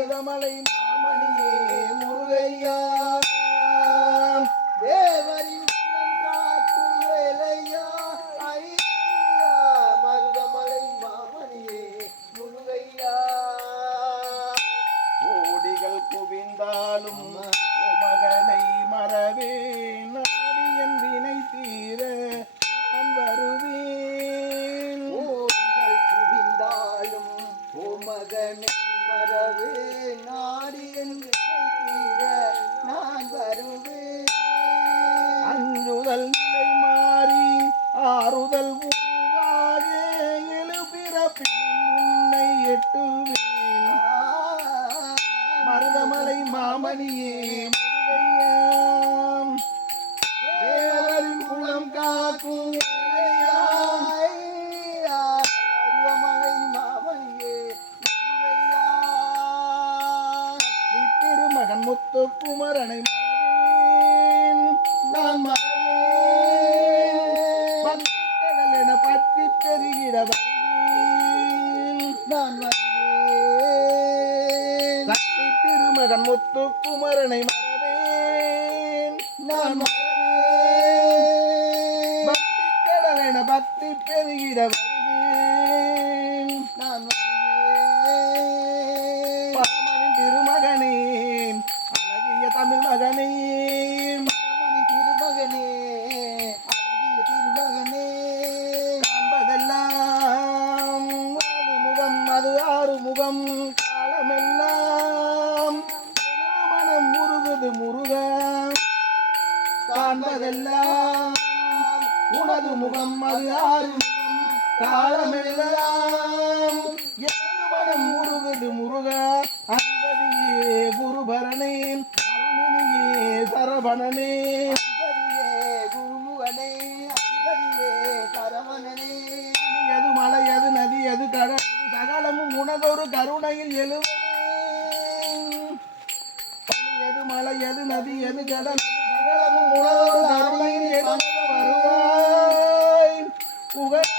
மருதமலை மாமணியே முருகையா தேவரின் காக்கும் வேலையா ஐயா மருதமலை மாமணியே முருகையா கோடிகள் குவிந்தாலும் மகனை மறவே நாடியன் வினை தீர நான் வருவேன் கோடிகள் குவிந்தாலும் மகனை மறவே நாடியன் வினை தீர நான் வருவேன் அஞ்சுதல் நிலை மாறி ஆறுதல் உருவாக எழுபிறப்பிலும் உன்னை எட்டுவேன் மருதமலை மாமணியே முருகையாம் தேவரின் குலம் காக்கும் மருதமலை மாமணியே முருகையா திருமகன் முத்து குமரனை மறவேன் நான் மறவேன் பக்தி கடல் என பற்றி பெருகிட வருவேன் நான் வருவேன் சக்தி திருமகன் முத்து குமரனை மறவேன் நான் மறவேன் பக்தி கடல் என பக்தி பெருகிட வருவேன் நான் வருவேன் பரமனின் திருமகனே அழகிய தமிழ் மகனே பரமனின் திருமகனே அழகிய திருமகனே காண்பதெல்லாம் அது முகம் அது ஆறு முகம் காலமெல்லாம் மனம் முருகுது முருக காண்பதெல்லாம் உனது முகம் அது ஆறு முகம் காலமெல்லாம் மனம் முருகுது முருக அதிபதியே குருபரனே அருணினியே சரவணனே அதிபதியே குருமுகனே அதிபதியே சரவணனே அது மலை அது நதி அது கடல் சகலமும் உனதொரு கருணையில் எழுவது பனியது மலை எது நதி எது கடல் சகலமும் உனதொரு கருணையில் எழுவது வருவாய் புகழ்